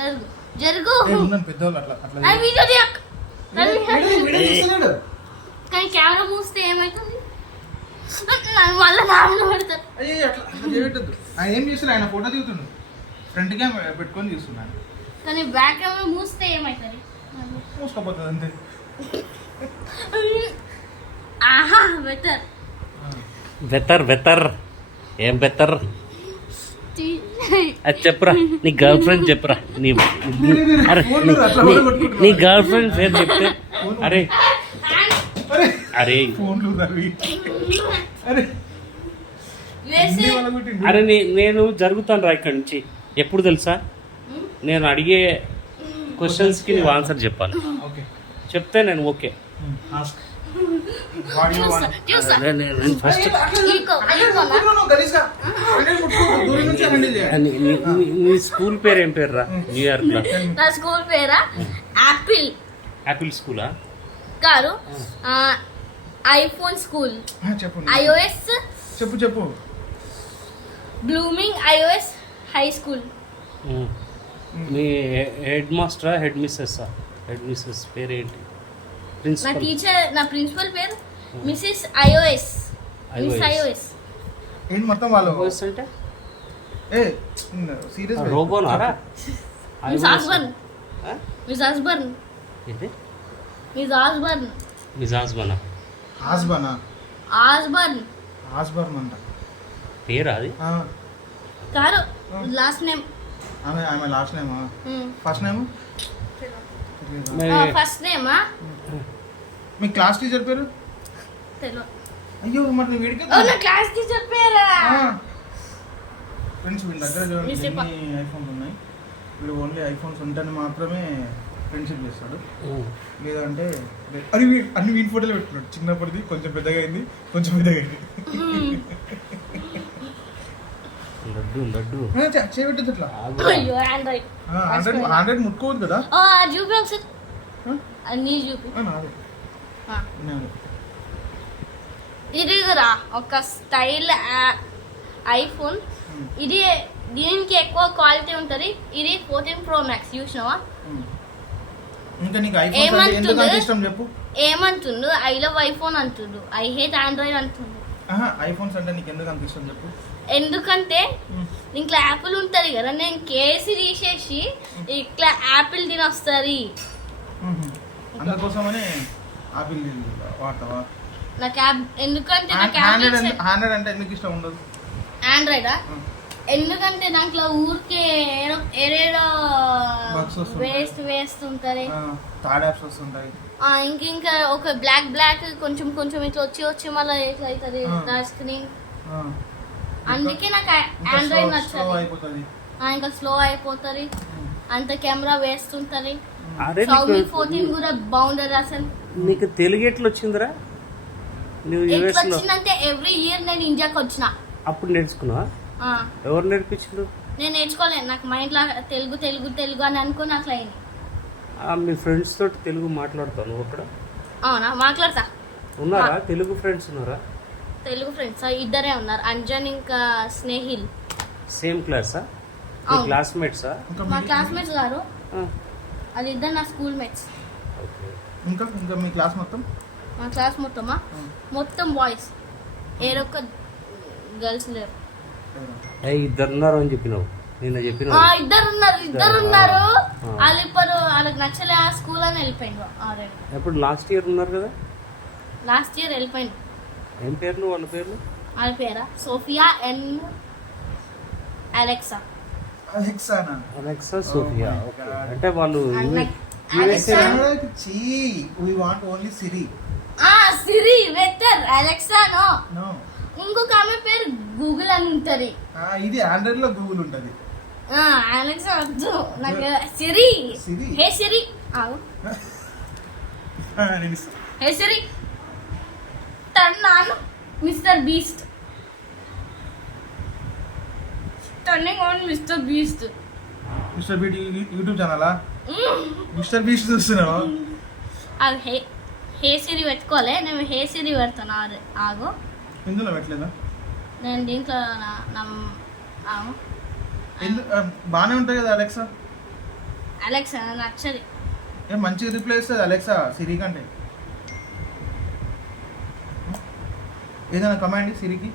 జరుగు జరుగు పెద్దవాళ్ళు అట్లా అట్లా వీడియో కానీ కెమెరా మూస్తే ఏమవుతుంది మళ్ళీ నాన్న పడతారు. అయ్యో అట్లా అట్లా చేయబెట్టద్దు. ఆయన ఏం చేస్తారు, ఆయన ఫోటో దిగుతుండు, ఫ్రంట్ కెమెరా పెట్టుకొని చూస్తున్నాను. కానీ బ్యాక్ కెమెరా మూస్తే ఏమవుతుంది? మూసుకోపోతుంది అంతే. ఆహా బెటర్ బెటర్ బెటర్ ఏం బెటర్ అది చెప్పురా, నీ గర్ల్ ఫ్రెండ్ చెప్పురా. నీ గర్ల్ ఫ్రెండ్ పేరు చెప్తే అరే అరే అరే నేను జరుగుతాను రా ఇక్కడి నుంచి. ఎప్పుడు తెలుసా, నేను అడిగే క్వశ్చన్స్కి నువ్వు ఆన్సర్ చెప్పాలి. చెప్తే నేను ఓకే. ఫస్ట్ నీ స్కూల్ పేరు ఏం పేరు రా? న్యూయార్క్ లో నా స్కూల్ పేరా యాపిల్. యాపిల్ స్కూలా కాదు, ఐఫోన్ స్కూల్. చెప్పు ఐఓఎస్ చెప్పు చెప్పు. Blooming IOS high school. మీ హెడ్ మాస్టరా హెడ్ మిస్సెస్? హెడ్ మిస్సెస్ పేరు ఏంటి? నా టీచర్, నా ప్రిన్సిపల్ పేరు మిసెస్ ఐఓఎస్. మిస్ ఐఓఎస్ ఏంటి మొత్తం వాళ్ళు అంటే ఏ సీరియస్ రోబోనారా? Miss Osborne. Miss Osborne. ఏంటి మిస్ ఆస్బర్న్? Miss Osborne. ఆస్బర్నా? ఆస్బర్న్. ఆస్బర్న్ అంట పేరా అది? కాదు, లాస్ట్ నేమ్. ఆమె ఆమె లాస్ట్ నేమా? First name? ఫస్ట్ నేమా? మీ క్లాస్ టీచర్ పేరు తెలియదు. అయ్యో మరి వీడికి నా క్లాస్ టీచర్ పేరా? ఫ్రెండ్స్ వీళ్ళ దగ్గర చూడండి ఎన్ని ఐఫోన్స్ ఉన్నాయి. వీళ్ళు ఓన్లీ ఐఫోన్స్ ఉంటేనే మాత్రమే ఫ్రెండ్షిప్ చేస్తాడు, లేదంటే అది అన్ని వీడి ఫోటోలు పెట్టుకున్నాడు. చిన్నప్పటిది కొంచెం పెద్దగా అయింది, కొంచెం పెద్దగా అయింది. లడ్డు లడ్డు చేయబెట్టదు అట్లా. ఆండ్రాయిడ్ ఆండ్రాయిడ్ ముట్టుకోవద్దు కదా. చూపి ఒకసారి, అన్నీ చూపి. ఇది కూడా ఒక స్టైల్ ఐఫోన్. ఇది దీనికి ఎక్కువ క్వాలిటీ ఉంటుంది. ఇది 14 Pro Max చూసినావా? ఇంకా నీకు ఐఫోన్ ఎందుకు అంత ఇష్టం చెప్పు? ఏమంటుండు? ఐ లవ్ ఐఫోన్ అంటుండు, ఐ హేట్ ఆండ్రాయిడ్ అంటుండు. ఐఫోన్స్ అంటే నీకు ఎందుకు అంత ఇష్టం చెప్పు? ఎందుకంటే ఇంట్లో యాపిల్ ఉంటుంది కదా, నేను కేసీ తీసేసి ఇట్లా యాపిల్ తినొస్తుంది. అందుకోసమనే ఆపిల్ వాడతావా? నాకు ఎందుకంటే నాకు ఆండ్రాయిడ్ అంటే ఎందుకు ఇష్టం ఉండదు? ఆండ్రాయిడా? ఎందుకంటే దాంట్లో ఊరికే ఏరేడో వేస్తుంటారు, థర్డ్ యాప్స్ వస్తుంటాయి. ఇంకా ఒక బ్లాక్ కొంచెం కొంచెం ఇట్లా వచ్చి మళ్ళీ ఎట్లా అవుతుంది నా స్క్రీన్. అందుకే నాకు ఆండ్రాయిడ్ నచ్చదు. ఇంకా స్లో అయిపోతుంది, అంత కెమెరా వేస్తుంటది. Xiaomi 14 కూడా బాగుండదు అసలు. నీకు తెలుగు ఎట్లా వచ్చిందిరా? ఎట్లా వచ్చిందంటే ఎవ్రీ ఇయర్ నేను ఇండియాకి వచ్చిన అప్పుడు నేర్చుకున్నావా? ఎవరు నేర్పించారు? నేను నేర్చుకోలేదు, నాకు మైండ్ లో తెలుగు తెలుగు తెలుగు అని అనుకుని అట్లా అయింది. మీ ఫ్రెండ్స్ తోటి తెలుగు మాట్లాడతావు నువ్వు అక్కడ? అవునా, మాట్లాడతా. ఉన్నారా తెలుగు ఫ్రెండ్స్? ఉన్నారా తెలుగు ఫ్రెండ్స్? ఇద్దరే ఉన్నారు, అంజన్ ఇంకా స్నేహిల్. సేమ్ క్లాసా? క్లాస్మేట్సా? మా క్లాస్మేట్స్ గారు, అది ఇద్దరు నా స్కూల్ మేట్స్. ఇంకా మీ క్లాస్ మొత్తం? మా క్లాస్ మొత్తమా? మొత్తం బాయ్స్, ఏరొక్క గర్ల్స్ లేరు. ఇద్దరు ఉన్నారు అని చెప్పినావు, నిన్న చెప్పిన. ఇద్దరు ఉన్నారు. వాళ్ళు ఇప్పుడు వాళ్ళకి నచ్చలే ఆ స్కూల్ అని వెళ్ళిపోయింది. ఎప్పుడు లాస్ట్ ఇయర్ ఉన్నారు కదా? లాస్ట్ ఇయర్ వెళ్ళిపోయింది. ఏం పేర్లు వాళ్ళ పేర్లు? వాళ్ళ పేరా Sophia and Alexa. Alexa Sophia. అంటే వాళ్ళు సిరి బెటర్, అలెక్సా నో. ఇంకొక ఆమె పేరు గూగుల్ అని ఉంటది. ఇది ఆండ్రాయిడ్ లో గూగుల్ ఉంటది. అలెక్సా వద్దు నాకు. Siri, hey Siri. Hey Siri, turn on Mr Beast. Turning on Mr Beast. Mr Beast YouTube ఛానలా? మిస్టర్ బీస్ట్ చూస్తున్నావా? అది హే సిరి పెట్టుకోలే, నేను హే సిరి పెడతాను. ఆగు, ఇందులో పెట్టలేదా? నేను దీంట్లో బాగానే ఉంటాయి కదా అలెక్సా. అలెక్సా నచ్చది. ఏ మంచిగా రిప్లై ఇస్తుంది అలెక్సా సిరి కంటే. ఏదైనా కమాండ్ సిరికి